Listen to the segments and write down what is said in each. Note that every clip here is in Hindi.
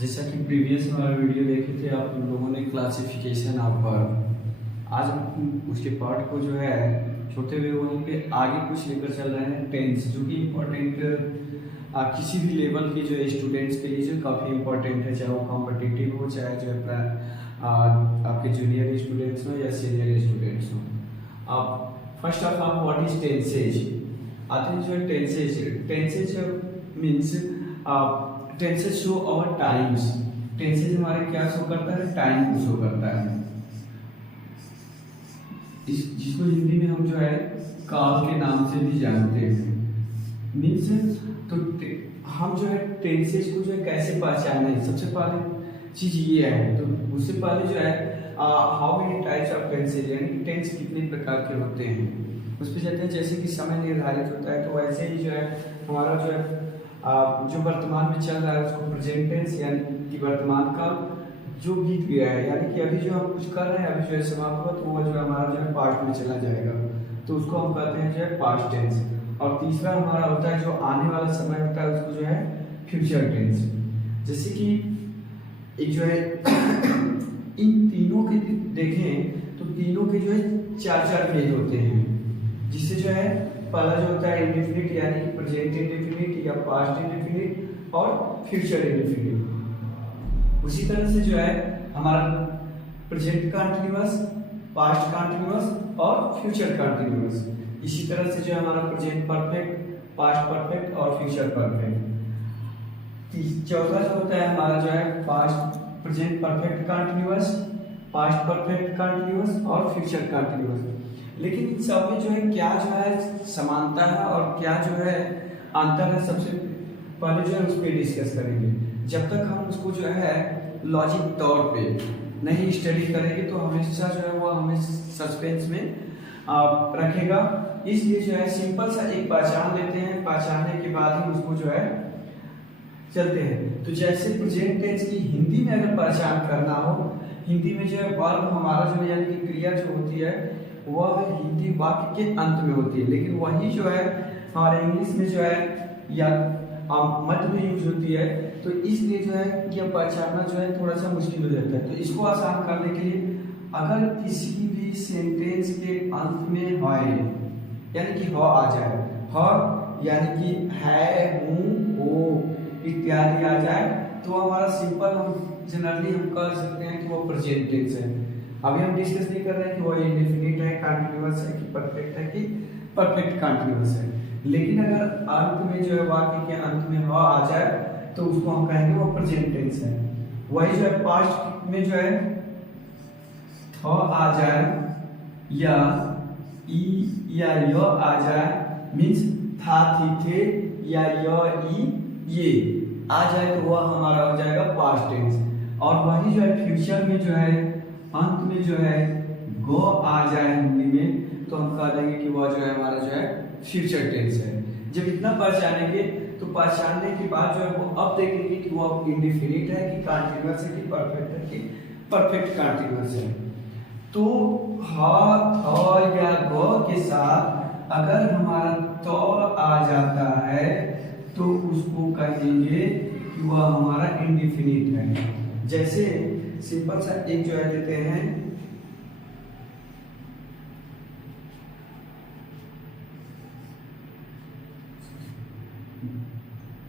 जैसा कि प्रीवियस हमारा वीडियो देखे थे आप लोगों ने क्लासिफिकेशन ऑफ वर्ब। आज हम उसके पार्ट को जो है छोटे हुए वहीं पे आगे कुछ लेकर चल रहे हैं टेंस, जो कि इम्पोर्टेंट किसी भी लेवल के जो स्टूडेंट्स के लिए जो काफ़ी इम्पोर्टेंट है, चाहे वो कॉम्पिटिटिव हो, चाहे जो है आपके जूनियर स्टूडेंट्स हो या सीनियर स्टूडेंट्स हो। अब first of all what is tenses. आते हैं जो tenses. Tenses means tenses show अवर टाइम्स। टेंसेज हमारे क्या शो करता है? टाइम को शो करता है। जिसको हिंदी में हम जो है काल के नाम से भी जानते हैं। मीन्स तो हम जो है टेंसेज को जो है कैसे पहचाने, सबसे पहले चीज ये है। तो उससे पहले जो है how many types of tenses, यानी कि टेंस कितने प्रकार के होते हैं उस पर जाते हैं। जैसे कि समय निर्धारित होता है, तो वैसे ही जो है हमारा जो है जो वर्तमान में चल रहा है उसको प्रेजेंट टेंस, यानी कि वर्तमान काल जो बीत गया है, यानी कि अभी जो हम कुछ कर रहे हैं अभी जो है समाप्त हुआ, तो वो जो हमारा जो है पास्ट में चला जाएगा, तो उसको हम कहते हैं जो है पास्ट टेंस। और तीसरा हमारा होता है जो आने वाला समय होता है उसको जो है फ्यूचर टेंस। जैसे कि एक जो है इन तीनों के देखें तो तीनों के जो है चार चार फेज होते हैं, जिससे जो है पहला जो होता है इंडेफिनिट, यानी कि प्रेजेंट इंडेफिनिट या पास्ट इंडेफिनिट और फ्यूचर इंडेफिनिट। उसी तरह से जो है हमारा प्रेजेंट कंटीन्यूअस, पास्ट कंटीन्यूअस और फ्यूचर कंटीन्यूअस। इसी तरह से जो है हमारा प्रेजेंट परफेक्ट, पास्ट परफेक्ट और फ्यूचर परफेक्ट। चौथा जो होता है हमारा जो है past present perfect continuous, past perfect continuous और फ्यूचर कंटीन्यूअस। लेकिन इन सब में जो है क्या जो है समानता है और क्या जो है अंतर है, सबसे पहले जो है उस पर डिस्कस करेंगे। जब तक हम उसको जो है लॉजिक तौर पे नहीं स्टडी करेंगे तो हमेशा जो है वो हमें सस्पेंस में रखेगा। इसलिए जो है सिंपल सा एक पहचान लेते हैं, पहचानने के बाद ही उसको जो है चलते हैं। तो जैसे प्रेजेंट टेंस की हिंदी में अगर पहचान करना हो, हिंदी में जो है वर्ब हमारा जो है यानी कि क्रिया जो होती है वह हिंदी वाक्य के अंत में होती है, लेकिन वही जो है हमारे इंग्लिश में जो है या मध्य में यूज होती है। तो इसलिए जो है यह पहचानना जो है थोड़ा सा मुश्किल हो जाता है। तो इसको आसान करने के लिए अगर किसी भी सेंटेंस के अंत में है, यानी कि ह आ जाए, ह यानी कि है, हूँ, हो इत्यादि आ जाए, तो हमारा सिंपल हम जनरली हम कह सकते हैं कि वो प्रेजेंट टेंस है। अभी हम डिस्कस नहीं कर रहे हैं कि वो इंडेफिनिट है, कंटीन्यूअस है कि परफेक्ट है कि परफेक्ट कंटीन्यूअस है। लेकिन अगर अंत में जो है वाक्य के अंत में ह आ जाए तो उसको हम कहेंगे वो प्रेजेंट टेंस है। वही जो है पास्ट में जो है थ आ जाए या ई या य आ जाए, मीन्स था, थी, थे या य, ई, ये आ जाए तो वह हमारा हो जाएगा पास्ट टेंस। और वही जो है फ्यूचर में जो है अंत में जो है गो आ जाए हिंदी में, तो हम कह देंगे कि वह जो है हमारा जो है फ्यूचर टेंस है। जब इतना पहचानेंगे तो पहचानने के बाद जो है वो अब देखेंगे कि वो इंडेफिनिट है कि कंटीन्यूअस है कि परफेक्ट है कि परफेक्ट कंटीन्यूअस है। तो हा, थ या ग के साथ अगर हमारा तो आ जाता है तो उसको कहेंगे कि वह हमारा इंडेफिनिट है। जैसे सिंपल सा एक जो है लेते हैं,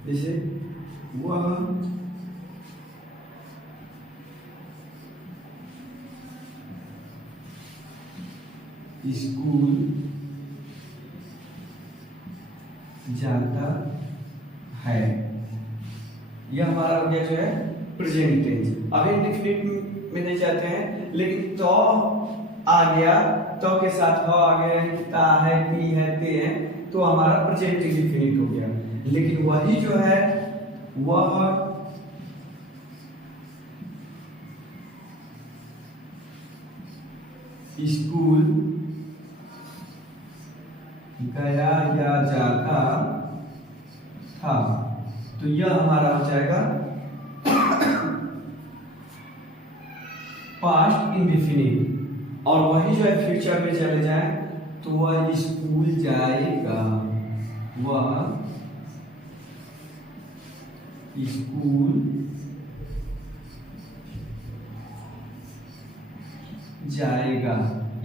जैसे वह स्कूल जाता है, यह हमारा हो गया जो है प्रेजेंट टेंस। अब इंडेफिनिट में नहीं जाते हैं, लेकिन तो आ गया, तो के साथ हो आ गया, ता है, ती है, ते है, तो हमारा प्रेजेंट इंडेफिनिट हो गया। लेकिन वही जो है वह स्कूल गया या जाता था, तो यह हमारा हो जाएगा पास्ट इंडेफिनिट। और वही जो है फ्यूचर में चले जाए तो वह स्कूल जाएगा, वह स्कूल जाएगा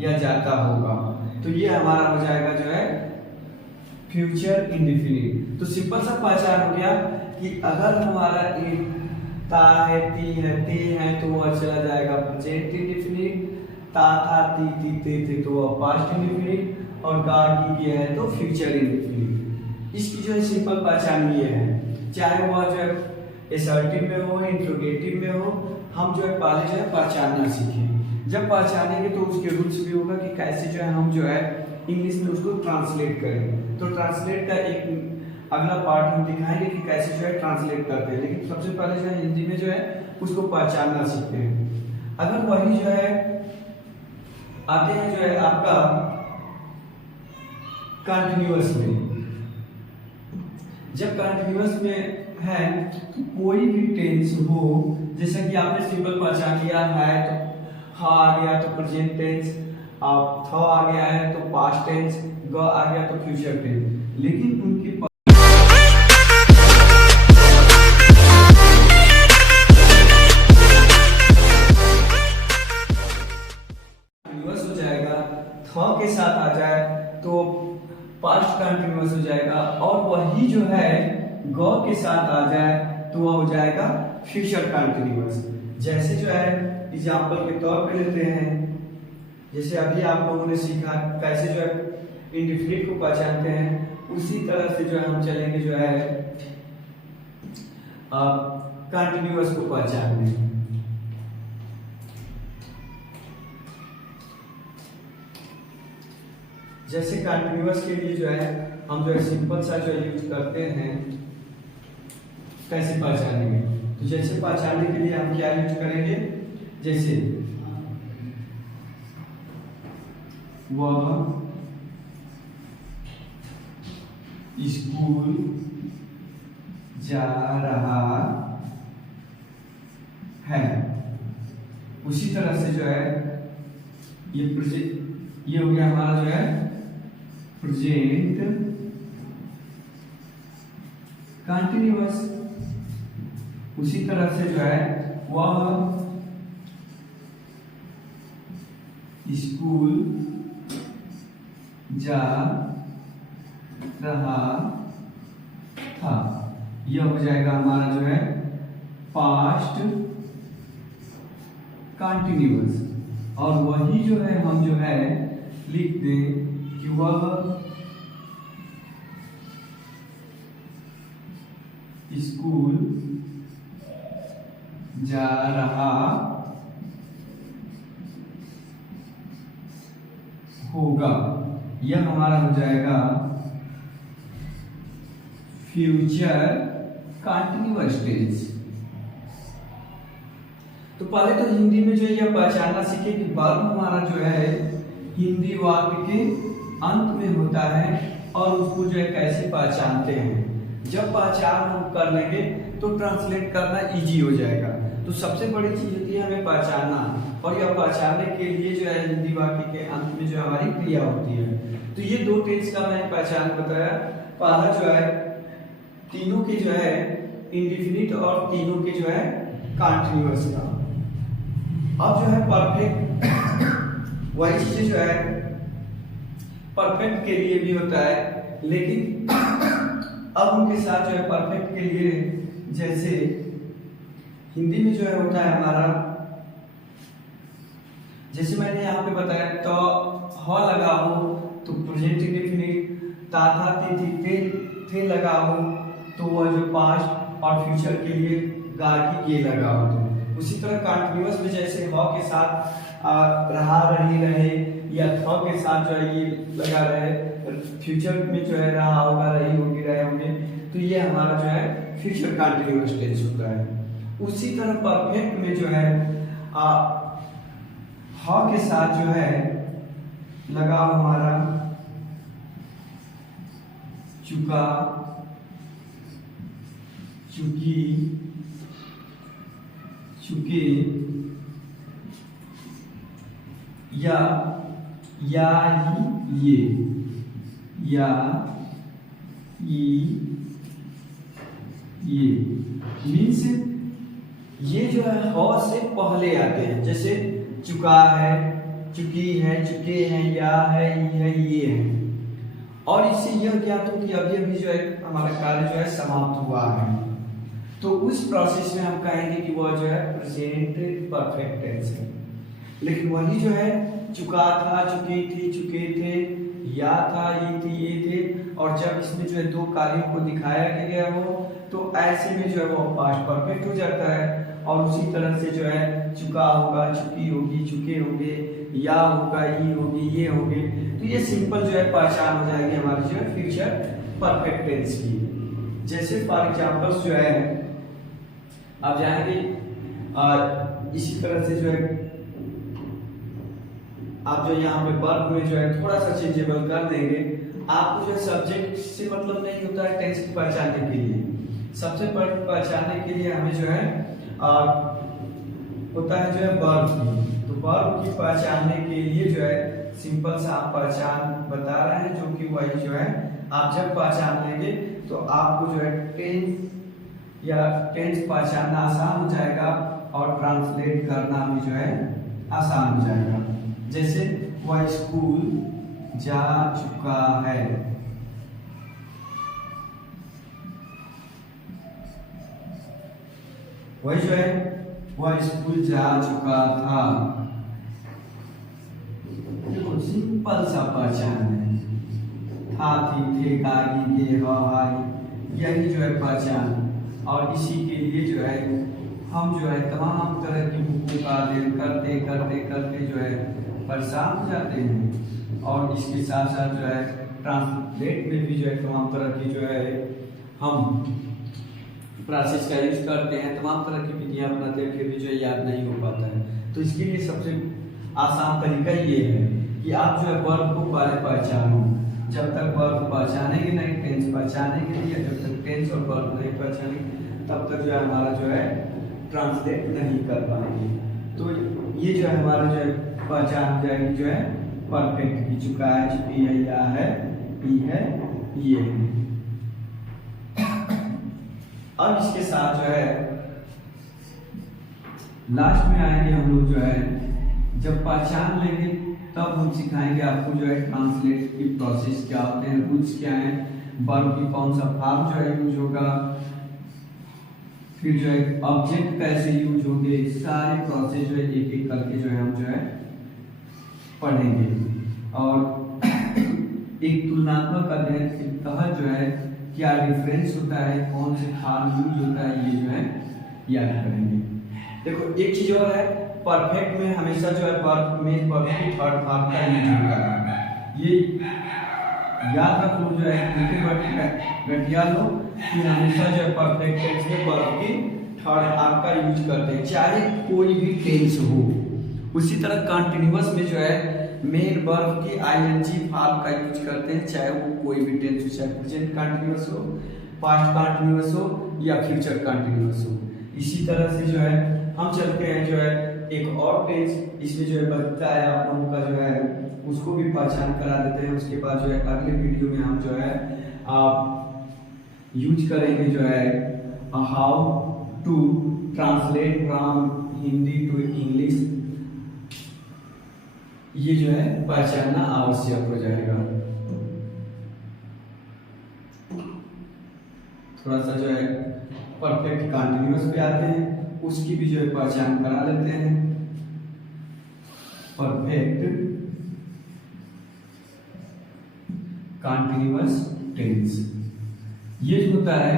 या जाता होगा। तो ये हमारा हो जाएगा जो है फ्यूचर इंडेफिनिट। तो सिंपल सा पहचान हो गया कि अगर हमारा एक ता है, ती है, ते है तो वह चला जाएगा प्रेजेंट इंडेफिनिट, ता था, ती थी, ते थे तो वह पास्ट इंडेफिनिट, और गा की है तो फ्यूचर इंडेफिनिट। इसकी जो है सिंपल पहचान ये है, चाहे वह जो है असर्टिव में हो, इंट्रोगेटिव में हो, हम जो है पहले जो है पहचानना सीखें। जब पहचानेंगे तो उसके रूल्स भी होगा कि कैसे जो है हम जो है इंग्लिश में उसको ट्रांसलेट करें। तो ट्रांसलेट का एक अगला पार्ट हम दिखाएंगे कि कैसे जो है ट्रांसलेट करते हैं, लेकिन सबसे पहले जो है हिंदी में जो है उसको पहचानना सीखते हैं। अगर वही जो है आते हैं जो है आपका कंटिन्यूअस में, जब कंटिन्यूअस में है तो कोई भी टेंस हो, जैसा कि आपने सिंपल पहचान लिया है तो हा आ गया तो प्रेजेंट टेंस, आप था आ गया है तो पास्ट टेंस, ग आ गया तो फ्यूचर टेंस, लेकिन उनके कंटिन्यूअस हो जाएगा, था के साथ आ जाए तो पास्ट कंटिन्यूअस हो जाएगा, और वही जो है ग के साथ आ जाए तो वह हो जाएगा फ्यूचर कंटिन्यूअस। जैसे जो है एग्जांपल के तौर पे लेते हैं, जैसे अभी आप लोगों ने सीखा कैसे जो है इंडेफिनिट को पहचानते हैं, उसी तरह से जो है हम चलेंगे जो है कंटिन्यूअस को पहचानने। जैसे कंटिन्यूअस के लिए जो है हम जो है सिंपल सा जो यूज करते हैं, कैसे पहचानेंगे, तो जैसे पहचानने के लिए हम क्या यूज करेंगे, जैसे वह स्कूल जा रहा है, उसी तरह से जो है ये हो गया हमारा जो है प्रेजेंट कंटिन्यूअस। उसी तरह से जो है वह स्कूल जा रहा था, यह हो जाएगा हमारा जो है पास्ट कंटिन्यूअस। और वही जो है हम जो है लिख दें कि वह स्कूल जा रहा होगा, यह हमारा हो जाएगा फ्यूचर कंटिन्यूअस टेंस। तो पहले तो हिंदी में जो है यह पहचानना सीखे कि वर्ब हमारा जो है हिंदी वाक्य के अंत में होता है, और उसको जो है कैसे पहचानते हैं। जब पहचान हम कर लेंगे तो ट्रांसलेट करना इजी हो जाएगा। तो सबसे बड़ी चीज होती है हमें पहचानना, और यह पहचानने के लिए जो है हिंदी वाक्य के अंत में जो हमारी क्रिया होती है। तो ये दो टेंस का मैंने पहचान बताया। पहला जो है तीनों के जो है इंडेफिनिट और तीनों के जो है कंटिन्यूअस का। अब जो है परफेक्ट वही चीजें जो है परफेक्ट के लिए भी होता है, लेकिन अब उनके साथ जो है परफेक्ट के लिए जैसे हिंदी में जो है होता है हमारा, जैसे मैंने यहाँ पे बताया तो ह लगा हो तो प्रेजेंट इंडेफिनिट, ता था, ती थी, थे लगा हो तो वह जो पास्ट और फ्यूचर के लिए गा की ये लगा हो। तो उसी तरह कंटिन्यूअस में जैसे ह के साथ रहा, रही, रहे, या थ के साथ जो है ये लगा रहे, फ्यूचर में जो है रहा होगा, रही होगी, रहे होंगे, तो ये हमारा जो है फ्यूचर कंटिन्यूअस टेंस होता है। उसी तरह परफेक्ट में जो है ह के साथ जो है लगा हमारा चुका, चुकी, चुके, या ये, या ये मीन्स ये जो है ह से पहले आते हैं। जैसे चुका है, चुकी है, चुके हैं, या है, ये है। और इससे यह ज्ञात हो कि अभी अभी जो है हमारा कार्य जो है समाप्त हुआ है, तो उस प्रोसेस में हम कहेंगे कि वह जो है प्रेजेंट परफेक्ट टेंस है। लेकिन वही जो है चुका था, चुकी थी, चुके थे, या था, ये थी, ये थे, और जब इसमें जो है दो कार्यों को दिखाया गया हो तो ऐसे में जो है वो पास्ट परफेक्ट हो जाता है। और उसी तरह से जो है चुका होगा, चुकी होगी, चुके होंगे, या होगा, ई होगी, ये होंगे, तो ये सिंपल जो है पहचान हो जाएगी हमारी जो है फ्यूचर परफेक्ट टेंस की। जैसे फॉर एग्जाम्पल्स जो है आप जाएंगे इसी तरह से जो है आप जो यहाँ पे वर्ब में जो है थोड़ा सा चेंजेबल कर देंगे। आपको जो है सब्जेक्ट से मतलब नहीं होता है टेंस को पहचानने के लिए। सबसे पहले पहचानने के लिए हमें जो है होता है जो है वर्ब की। तो वर्ब की पहचानने के लिए जो है सिंपल सा आप पहचान बता रहे हैं, जो कि वही जो है आप जब पहचान लेंगे तो आपको जो है टेंस या टेंस पहचानना आसान हो जाएगा और ट्रांसलेट करना भी जो है आसान हो जाएगा। जैसे वह स्कूल जा चुका है, वही जो है वह स्कूल जा चुका था। देखो सिंपल सा पहचान है, था, थी, थे, गाड़ी, के, हाई, यही जो है पहचान। और इसी के लिए जो है हम जो है तमाम तरह की बुकों का अध्ययन करते करते करते जो है परेशान हो जाते हैं। और इसके साथ साथ जो है ट्रांसलेट में भी जो है तमाम तरह की जो है हम प्रोसेस का यूज करते हैं, तमाम तरह की विधियां अपनाते हैं, फिर भी जो है याद नहीं हो पाता है। तो इसके लिए सबसे आसान तरीका ये है कि आप जो है वर्ब को पहले पहचानो। जब तक वर्ब पहचानेंगे नहीं टेंस पहचानेंगे नहीं, जब तक टेंस और वर्ब नहीं पहचानेंगे तब तक जो है हमारा जो है ट्रांसलेट नहीं कर पाएंगे। तो ये जो है हमारा जो है पहचान हो जाएगी जो है परफेक्ट की, चुका है, चुकी है, या है, ई है, ये है। अब इसके साथ जो है लास्ट में आएंगे हम लोग जो है जब पहचान लेंगे तब हम सिखाएंगे आपको जो है ट्रांसलेट की प्रोसेस क्या होते हैं, रूल्स क्या हैं, वर्ब की कौन सा फॉर्म जो है यूज होगा, फिर जो है ऑब्जेक्ट कैसे यूज होंगे, सारे प्रोसेस जो है एक एक करके जो है हम जो है पढ़ेंगे। और एक तुलनात्मक अध्ययन के तहत जो है क्या डिफरेंस होता है, कौन से फॉर्म यूज होता है, ये जो है याद करेंगे। देखो एक चीज और है, परफेक्ट में हमेशा जो है वर्ब में वर्ब की थर्ड फॉर्म का यूज होगा। ये याद रख लो जो है गठिया लो कि हमेशा जो है परफेक्ट टेंस में वर्ब की थर्ड फॉर्म का यूज करते हैं, चाहे कोई भी टेंस हो। उसी तरह कंटिन्यूअस में जो है मेन वर्ब की आईएनजी फॉर्म का यूज करते हैं, चाहे वो कोई भी टेंस हो, चाहे प्रेजेंट कंटिन्यूअस हो, पास्ट कंटिन्यूअस हो या फ्यूचर कंटिन्यूअस हो। इसी तरह से जो है हम चलते हैं जो है एक और टेंस, इसमें जो है बचता है आप लोगों का जो है उसको भी पहचान करा देते हैं। उसके बाद जो है अगले वीडियो में हम जो है यूज करेंगे जो है how to translate from Hindi to English. ये जो है पहचानना आवश्यक हो जाएगा। थोड़ा सा जो है परफेक्ट कंटिन्यूअस पे आते हैं, उसकी भी जो है पहचान करा लेते हैं। परफेक्ट कंटिन्यूअस टेंस ये जो होता है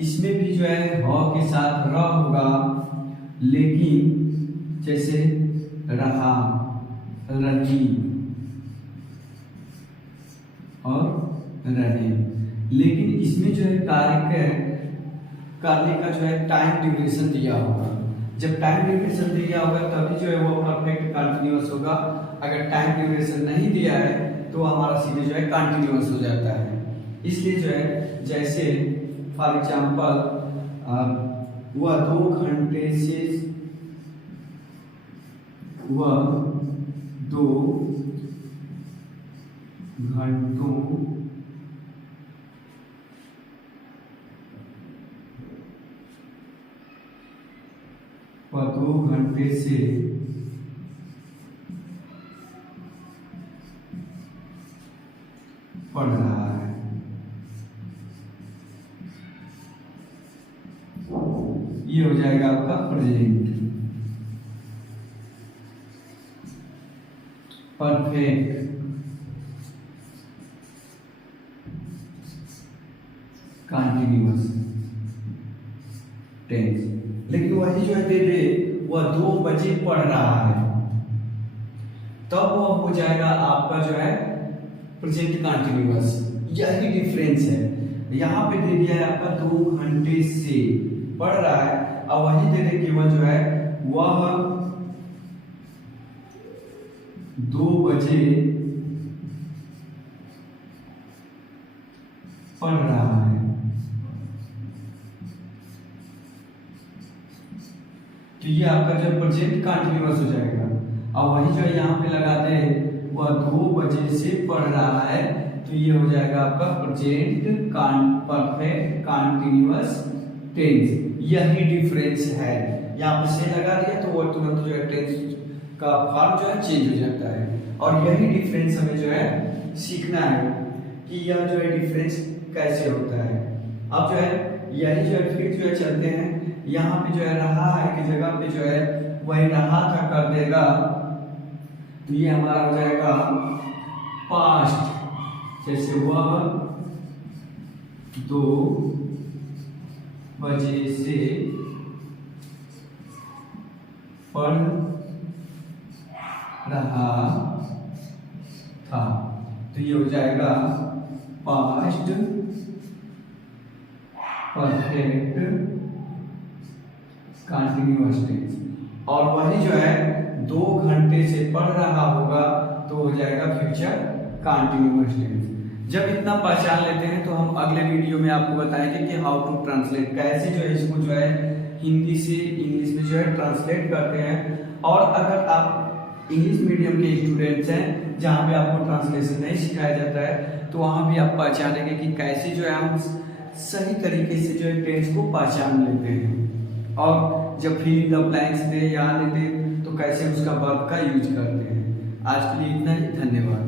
इसमें भी जो है ह के साथ र होगा, लेकिन जैसे रहा, रही और रहे, लेकिन इसमें जो है कार्य करने का जो है टाइम ड्यूरेशन दिया होगा। जब टाइम ड्यूरेशन दिया होगा तभी जो है वो परफेक्ट कंटिन्यूअस होगा। अगर टाइम ड्यूरेशन नहीं दिया है तो हमारा सीधे जो है कंटिन्यूअस हो जाता है। इसलिए जो है जैसे फॉर एग्जाम्पल वह 2 घंटे से वह 2 घंटों वह 2 घंटे से प्रेजेंट परफेक्ट कंटिन्यूअस टेंस। लेकिन वही जो है दे दे वह 2 बजे पढ़ रहा है, तब वह हो जाएगा आपका जो है प्रेजेंट कंटिन्यूअस। यही डिफरेंस है। यहाँ पे दे दिया है आपका 2 घंटे से पढ़ रहा है, और वही दे दे केवल जो है वह 2 बजे पढ़ रहा है। तो ये आपका जो प्रेजेंट कंटिन्यूअस हो जाएगा। और वही जो है यहाँ पे लगा दे वह 2 बजे से पढ़ रहा है, तो ये हो जाएगा आपका प्रेजेंट परफेक्ट कंटिन्यूअस टेंस। यही डिफरेंस है। यहाँ पे से लगा दिया तो वो तुरंत जो है टेंस का फॉर्म जो है चेंज हो जाता है। और यही डिफरेंस हमें जो है सीखना है कि यह जो है डिफरेंस कैसे होता है। अब जो है यही जो है फिर जो है चलते हैं, यहाँ पे जो है रहा है की जगह पे जो है वही रहा था कर देगा, तो ये हमारा हो जाएगा पास्ट। जैसे वह 2 बजे से पढ़ रहा था, तो ये हो जाएगा पास्ट परफेक्ट कंटिन्यूअस टेंस। और वही जो है 2 घंटे से पढ़ रहा होगा तो हो जाएगा फ्यूचर कंटिन्यूअस टेंस। जब इतना पहचान लेते हैं तो हम अगले वीडियो में आपको बताएंगे कि हाउ टू ट्रांसलेट, कैसे जो है इसको जो है हिंदी से इंग्लिश में जो है ट्रांसलेट करते हैं। और अगर आप इंग्लिश मीडियम के स्टूडेंट्स हैं जहाँ पे आपको ट्रांसलेशन नहीं सिखाया जाता है, तो वहाँ भी आप पहचानेंगे कि कैसे जो है हम सही तरीके से जो है टेंस को पहचान लेते हैं, और जब फिल द ब्लैंक्स दे या देते तो कैसे उसका वर्ब का यूज करते हैं। आज के लिए इतना ही, धन्यवाद।